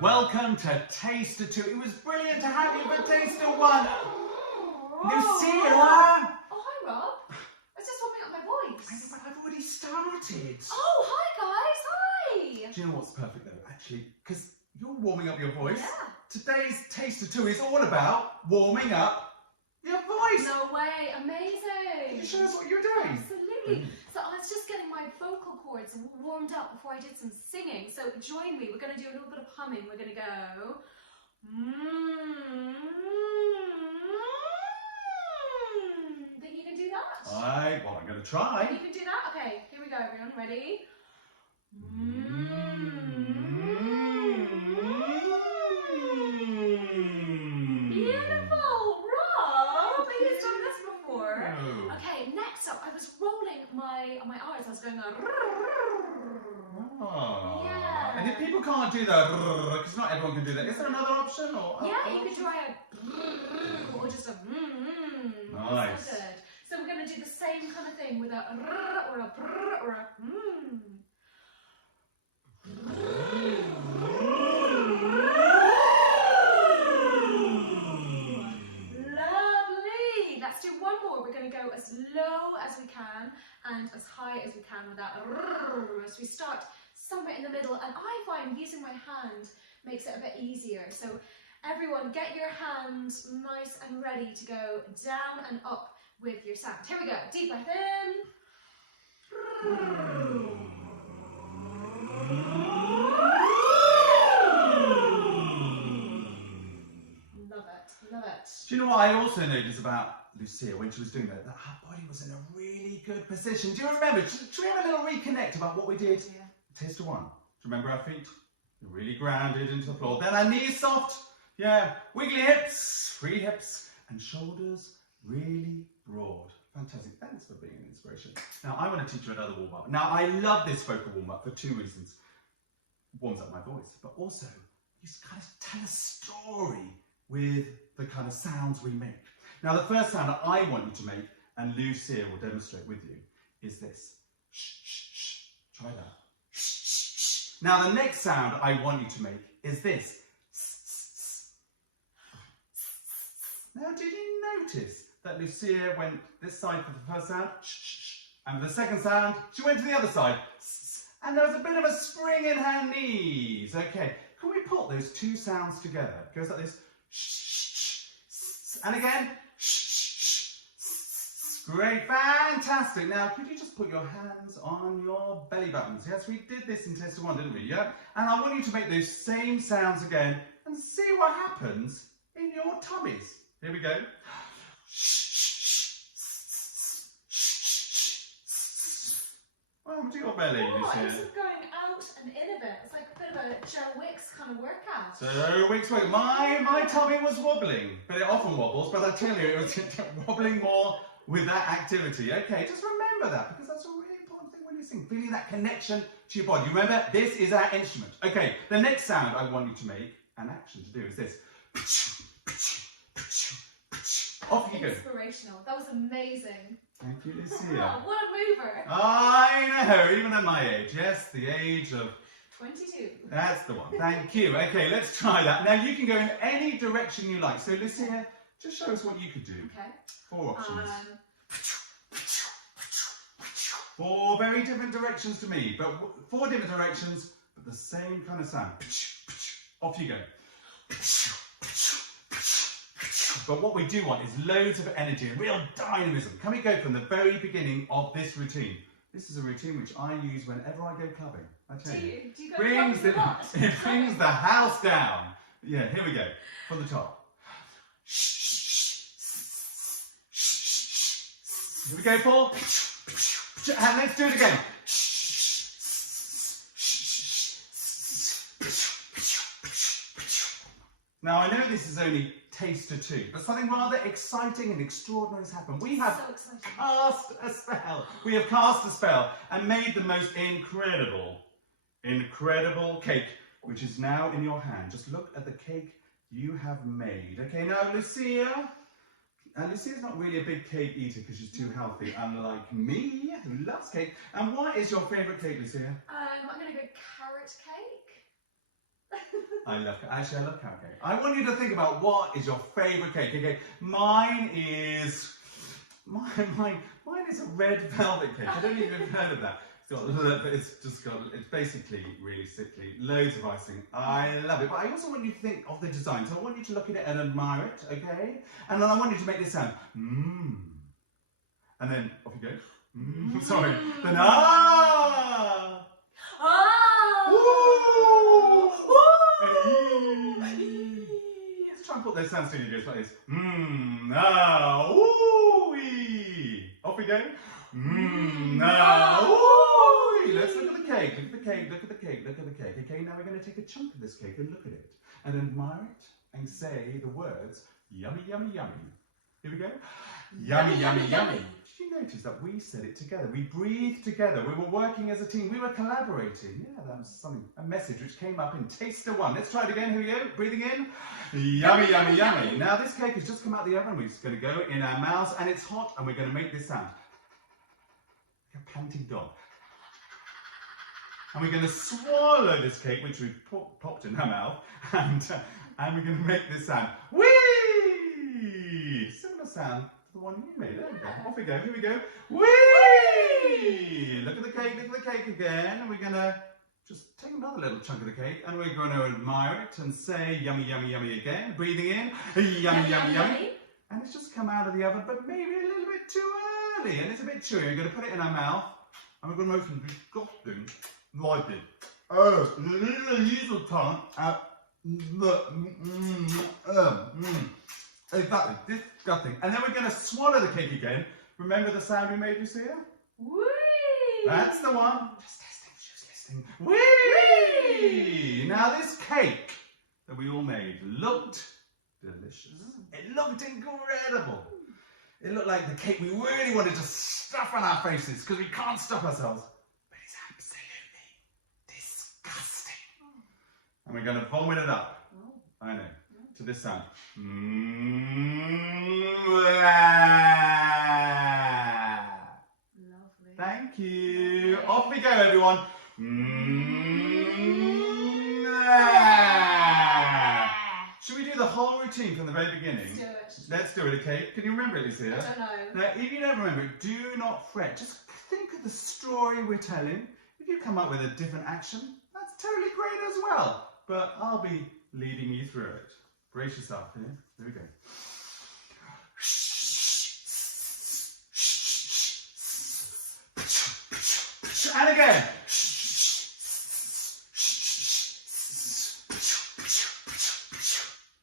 Welcome to Taster 2. It was brilliant to have you for Taster 1. Lucilla! Oh, hi, Rob. I was just warming up my voice. But I've already started. Oh, hi, guys. Hi. Do you know what's perfect, though, actually? Because you're warming up your voice. Yeah. Today's Taster 2 is all about warming up your voice. No way. Amazing. Can you show us what you're doing? Absolutely. So I was just getting my vocal cords warmed up before I did some singing. So join me. We're going to do a little bit of humming. We're going to go. Think you can do that? I'm going to try. You can do that? Okay, here we go, everyone. Ready? Beautiful, Rob! You've done this before. No. Okay, next up, I was rolling my R's. I was going. Oh. Yeah. And if people can't do that, because not everyone can do that, is there another option? Or Yeah, you could try a or just a Nice. So good. So we're going to do the same kind of thing with a or a or a Lovely. Let's do one more. We're going to go as low as we can and as high as we can with that. So we start somewhere in the middle, and I find using my hand makes it a bit easier. So everyone, get your hands nice and ready to go down and up with your sound. Here we go. Deep breath in. Love it. Love it. Do you know what I also noticed about Lucia when she was doing that? That her body was in a really good position. Do you remember? Should we have a little reconnect about what we did? Yeah. Taster 1. Do you remember our feet? Really grounded into the floor. Then our knees soft. Yeah. Wiggly hips, free hips, and shoulders really broad. Fantastic. Thanks for being an inspiration. Now, I want to teach you another warm-up. Now, I love this vocal warm-up for 2 reasons. Warms up my voice, but also you kind of tell a story with the kind of sounds we make. Now, the first sound that I want you to make, and Lucia will demonstrate with you, is this. Shh, shh, shh. Try that. Shh, shh, shh. Now, the next sound I want you to make is this. Now, did you notice that Lucia went this side for the first sound, and the second sound, she went to the other side, and there was a bit of a spring in her knees. Okay, can we put those 2 sounds together? It goes like this, and again, great, fantastic. Now, could you just put your hands on your belly buttons? Yes, we did this in Taster 1, didn't we? Yeah, and I want you to make those same sounds again and see what happens in your tummies. Here we go. Welcome to your belly, Oh, Lucia. it's going out and in a bit. It's like a bit of a Joe Wicks kind of workout. So, Wicks, my tummy was wobbling, but it often wobbles, but I tell you, it was wobbling more with that activity. Okay, just remember that, because that's a really important thing when you sing, feeling that connection to your body. Remember, this is our instrument. Okay, the next sound I want you to make, an action to do, is this. Off you go. Inspirational. That was amazing. Thank you, Lucia. Oh, what a mover. I know, even at my age. Yes, the age of 22. That's the one. Thank you. Okay, let's try that. Now you can go in any direction you like. So Lucia, just show us what you could do. Okay. 4 options. 4 very different directions to me, but 4 different directions, but the same kind of sound. Off you go. But what we do want is loads of energy and real dynamism. Can we go from the very beginning of this routine? This is a routine which I use whenever I go clubbing. I tell you. Do you go clubbing a lot? It brings the house down. Yeah, here we go. From the top. Here we go, Paul. And let's do it again. Now, I know this is only Taster 2, but something rather exciting and extraordinary has happened. We have cast a spell. We have cast a spell and made the most incredible cake, which is now in your hand. Just look at the cake you have made. Okay, now Lucia. And Lucia's not really a big cake eater because she's too healthy, unlike me, who loves cake. And what is your favourite cake, Lucia? I'm going to go carrot cake. I love carrot cake. I want you to think about what is your favourite cake. Okay, mine is a red velvet cake. I don't even have heard of that. It's basically really sickly. Loads of icing. I love it. But I also want you to think of the design. So I want you to look at it and admire it, okay? And then I want you to make this sound. Mmm. And then off you go. Mm. Sorry. Then ah. Ah. Ooh. Let's try and put those sounds together like this. Mmm. Ah. Ooh. Off we go. Mmm. Ah. Ooh. Let's look at the cake. Look at the cake. Look at the cake. Look at the cake. Okay, now we're going to take a chunk of this cake and look at it and admire it and say the words yummy, yummy, yummy. Here we go. Yummy, yummy, yummy. Did you notice that we said it together? We breathed together. We were working as a team. We were collaborating. Yeah, that was a message which came up in taster one. Let's try it again. Here we go. Breathing in. Yummy, yummy, yummy. Now this cake has just come out of the oven. We're just going to go in our mouths and it's hot and we're going to make this sound. Like a panting dog. And we're going to swallow this cake, which we've popped in our mouth, and we're going to make this sound. Whee! Similar sound to the one you made. There we go. Off we go. Here we go. Whee! Look at the cake. Look at the cake again. And we're going to just take another little chunk of the cake, and we're going to admire it and say yummy, yummy, yummy again. Breathing in. Yummy, yummy, yummy. And it's just come out of the oven, but maybe a little bit too early. And it's a bit chewy. We're going to put it in our mouth, and we're going to make some disgusting. Like it. Oh, a little tongue. Exactly, disgusting. And then we're going to swallow the cake again. Remember the sound we made, Lucia? Whee! That's the one. Just testing, just listening. Whee! Now this cake that we all made looked delicious. It looked incredible. It looked like the cake we really wanted to stuff on our faces because we can't stop ourselves. And we're going to vomit it up. Oh. I know. To this sound. Lovely. Thank you. Off we go, everyone. Should we do the whole routine from the very beginning? Let's do it. Let's do it, okay? Can you remember it, Lucia? I don't know. Now, if you don't remember it, do not fret. Just think of the story we're telling. If you come up with a different action, that's totally great as well. But I'll be leading you through it. Brace yourself here. Here we go. And again.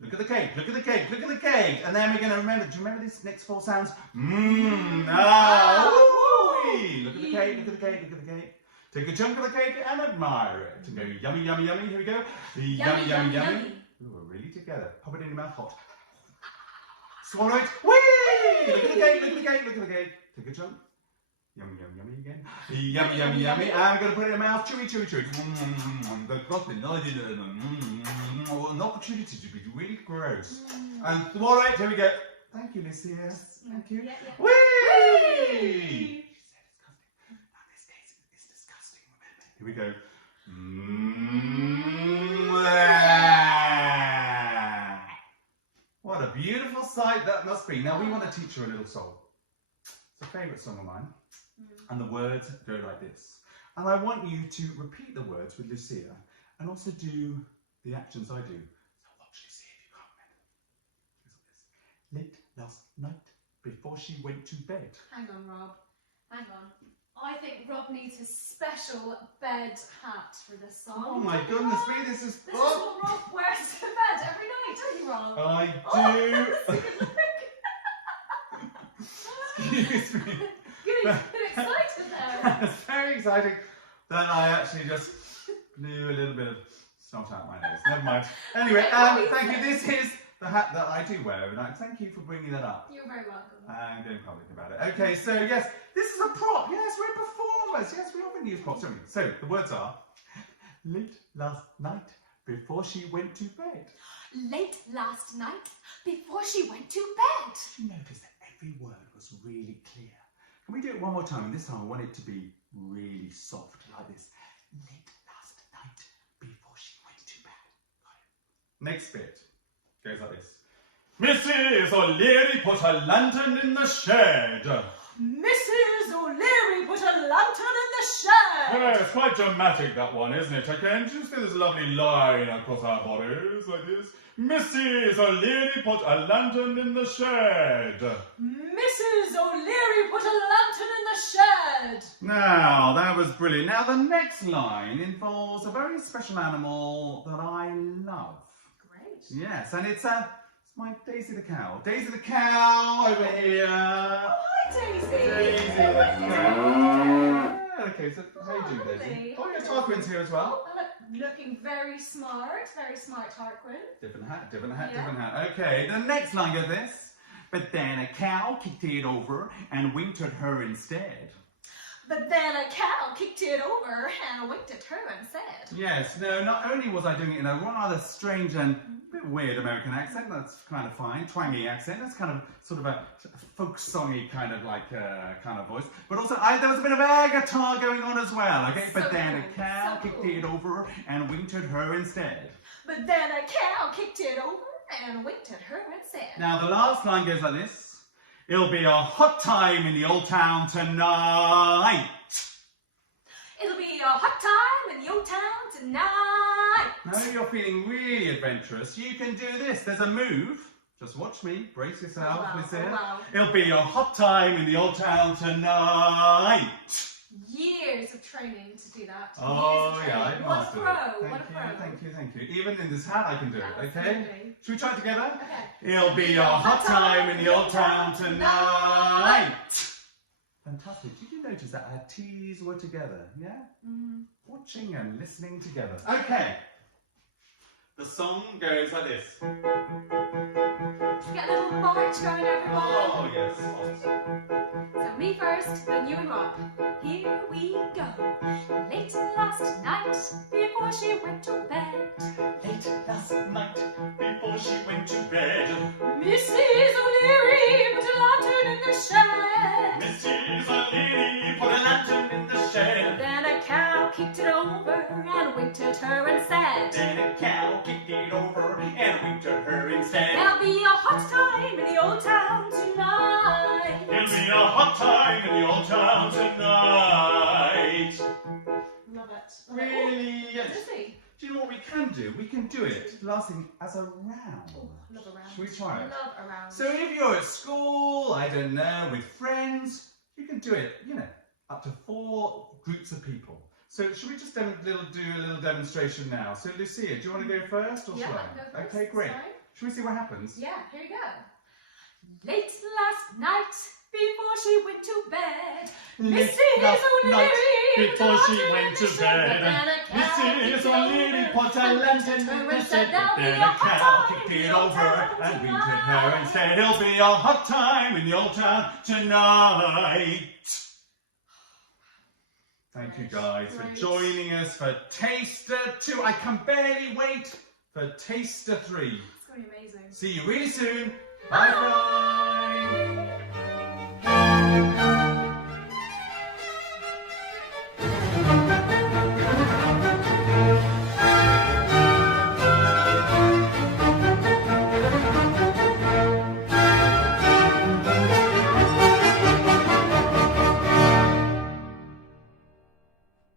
Look at the cake, look at the cake, look at the cake. And then we're going to remember, do you remember these next four sounds? Mmm, ah, woo-wee. Look at the cake, look at the cake, look at the cake. Take a chunk of the cake and admire it. And go yummy, yummy, yummy. Here we go. Yummy, yummy, yummy. Ooh, we're really together. Pop it in your mouth hot. Swallow it. Whee! Look at the cake, look at the cake, look at the cake. Take a chunk. Yummy, yummy, yummy again. Yummy, yummy, yummy. And we're going to put it in your mouth. Chewy, chewy, chewy. An opportunity to be really gross. And swallow it. Here we go. Thank you, Lucia. Thank you. Yeah, yeah. Whee! Here we go. What a beautiful sight that must be. Now we want to teach you a little song. It's a favourite song of mine. And the words go like this. And I want you to repeat the words with Lucia and also do the actions I do. So watch Lucia if you can't remember. Late last night before she went to bed. Hang on, Rob. Hang on. I think Rob needs a special bed hat for this song. Oh my goodness me, this is fun. This is what Rob wears to bed every night, don't you, Rob? I do. Excuse me. Getting excited there. It's very exciting that I actually just blew a little bit of snot out my nose. Never mind. Anyway, thank you. This is the hat that I do wear every night. Thank you for bringing that up. You're very welcome. And being public about it. Okay, so yes, this is a prop. Yes, we're performers. Yes, we often use props, don't we? So the words are late last night before she went to bed. Late last night before she went to bed. Did you notice that every word was really clear? Can we do it one more time? And this time I want it to be really soft, like this. Late last night before she went to bed. Next bit goes like this. Mrs. O'Leary put a lantern in the shed. Mrs. O'Leary put a lantern in the shed. Yeah, it's quite dramatic, that one, isn't it? Again, do you see this lovely line across our bodies like this? Mrs. O'Leary put a lantern in the shed. Mrs. O'Leary put a lantern in the shed. Now, that was brilliant. Now, the next line involves a very special animal that I love. Great. Yes, and it's my Daisy the cow. Daisy the cow over here. Oh, hi, Daisy. Daisy the cow. Okay, so how you doing, Daisy? Lovely. Oh, your Tarquin's here as well. Oh, looking very smart Tarquin. Different hat, different hat, Yeah. different hat. Okay, the next line goes this. But then a cow kicked it over and winked at her instead. But then a cow kicked it over and winked at her and said. Yes, no, not only was I doing it in a rather strange and a bit weird American accent, that's kind of fine, twangy accent, that's kind of sort of a folk songy kind of like kind of voice, but also there was a bit of air guitar going on as well, okay? But then a cow kicked it over and winked at her instead. But then a cow kicked it over and winked at her and said. Now the last line goes like this. It'll be a hot time in the old town tonight. It'll be a hot time in the old town tonight. Now you're feeling really adventurous, you can do this. There's a move. Just watch me. Brace yourself. Oh, wow. Listen. Oh, wow. It'll be a hot time in the old town tonight. Years of training to do that. Oh, Years of yeah, I training. What a mastered pro. it. What a pro. Thank you. Even in this hat, I can do it, okay? Absolutely. Should we try it together? Okay. It'll be a hot time in the old town tonight. Fantastic. Did you notice that our T's were together? Yeah? Watching and listening together. Okay. The song goes like this. Get a little march going, everyone. Oh, yes. So me first, then you and Rob. Here we go. Late last night, before she went to bed. Late last night, before she went to bed. Mrs. O'Leary put a lantern in the shed. Mrs. O'Leary put a lantern in the shed. Then a cow kicked it over and winked at her and said. Then a cow kicked it over and winked at her instead. There'll be a hot time in the old town tonight. It'll be a hot time in the old town tonight. Love it. Really? Yes. Really? Do you know what we can do? We can do it lasting as a round. Oh, love a round. Shall we try it? Love a round. So if you're at school, I don't know, with friends, you can do it, up to 4 groups of people. So should we just do a little demonstration now? So Lucia, do you want to go first or Yeah, shall I? I'll go first. Okay, great. Sorry. Should we see what happens? Yeah, here we go. Late last night, before she went to bed, Mrs. O'Leary before she went to bed, Mrs. O'Leary put a lantern in the shed. Then a cow kicked it over and winked at her and said, "It'll be a hot time in the old town tonight." Thank you guys for joining us for Taster 2. I can barely wait for Taster 3. It's going to be amazing. See you really soon. Bye bye.